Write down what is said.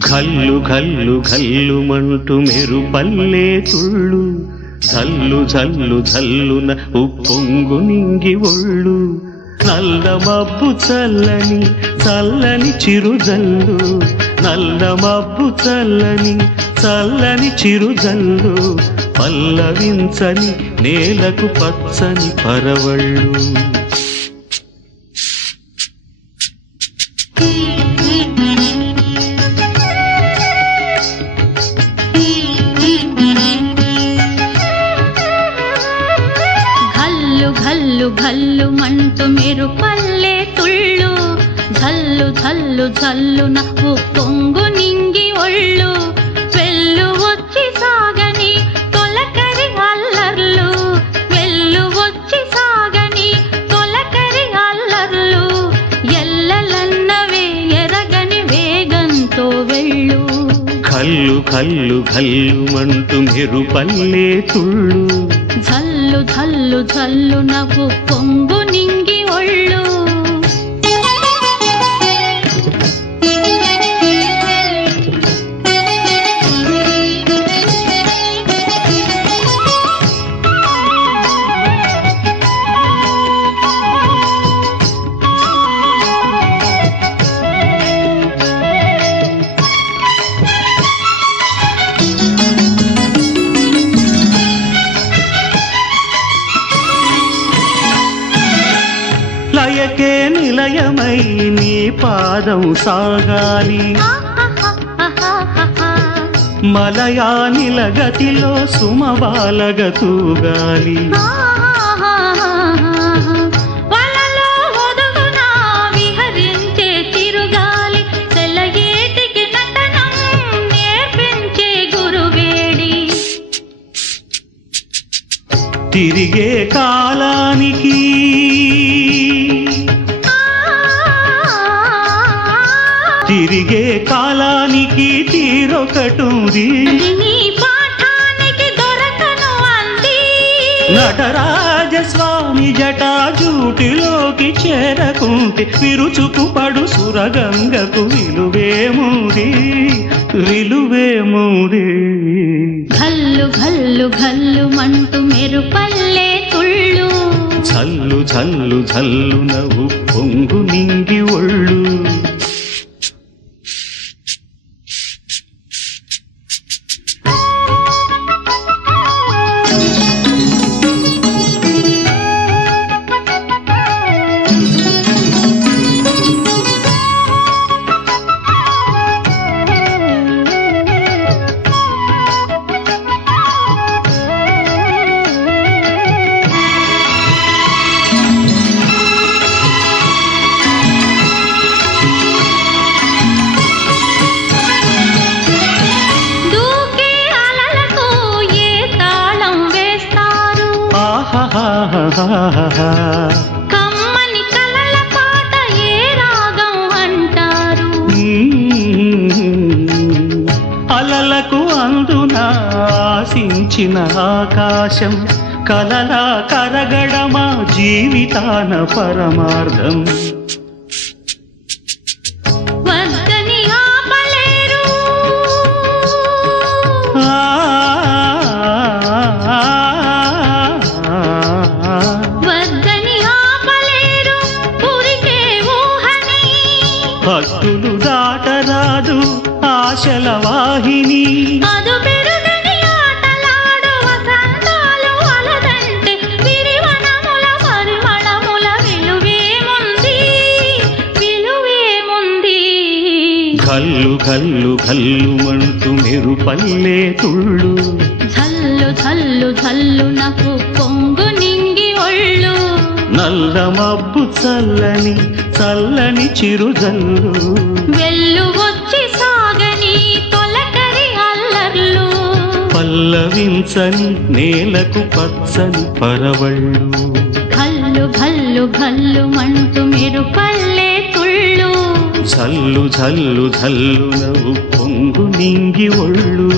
ఘల్లు ఘల్లు ఘల్లుమంటూ మెరుపల్లే తుళ్ళు జల్లు జల్లు జల్లున ఉప్పొంగు నింగి ఒళ్ళు నల్ల మబ్బు చల్లని చల్లని చిరుజల్లు నల్ల మబ్బు చల్లని చల్లని చిరుజల్లు పల్లవించని నేలకు పచ్చని పరవళ్ళు ఘల్లు ఘల్లు మంటూ మెరుపల్లే తుళ్ళు ఝల్లు ఝల్లు ఝల్లున ఉప్పొంగు నింగి ఒళ్ళు వెళ్ళు వచ్చి సాగని తొలకరి అల్లర్లు వెళ్ళు వచ్చి సాగని తొలకరి అల్లర్లు ఎల్లలన్నవే ఎరగని వేగంతో వెళ్ళు ఘల్లు ఘల్లు ఘల్లుమంటూ మెరుపల్లే తుళ్ళు ఝల్లు ఝల్లు ఝల్లున ఉప్పొంగు నింగి ఒళ్ళు లయకే నిలయమై నీ పాదం సాగాలి మలయానిల గతిలో సుమబాలగ తూగాలి వలలో ఒదుగునా విహరించే చిరుగాలి తెల్లయేటికి నటనం నేర్పించే గురువేడి తిరిగే కాలానికి తిరిగే కాలానికి తీరొకటుంది నీ పాఠానికి దొరకను అంది నటరాజస్వామి జటాజూటిలోకి చేరకుంటే విరుచుకు పడు సురగంగకు విలువేముంది విలువేముంది ఘల్లు ఘల్లు ఘల్లు మంటూ మెరుపల్లే తుళ్ళు జల్లు జల్లు జల్లున ఉప్పొంగు నింగి ఒళ్ళు కమ్మని కలల పాట ఏ రాగం అంటారు అలలకు అందున ఆశించిన ఆకాశం కలలా కరగడమా జీవితాన పరమార్థం వద్దని ఆపలేరు వద్దని ఆపలేరు ఊరికే ఊహని భక్తులు దాటరాదు ఆశల వాహిని అదు పెరుగని ఆటలాడు వసంతాలు అలదంటే విరివనముల పరిమళముల విలువేముంది విలువేముంది ఘల్లు ఘల్లు ఘల్లుమంటూ మెరుపల్లే తుళ్ళు ఝల్లు ఝల్లు ఝల్లున ఉప్పొంగు నింగి ఒళ్ళు నల్ల మబ్బు చల్లని చల్లని చిరుజల్లు వెళ్ళు వచ్చి సాగని తొలకరి అల్లర్లు పల్లవించని నేలకు పచ్చని పరవళ్ళు ఘల్లు ఘల్లు ఘల్లు మంటూ మెరుపల్లే తుళ్ళు జల్లు జల్లు జల్లున ఉప్పొంగు నింగి ఒళ్ళు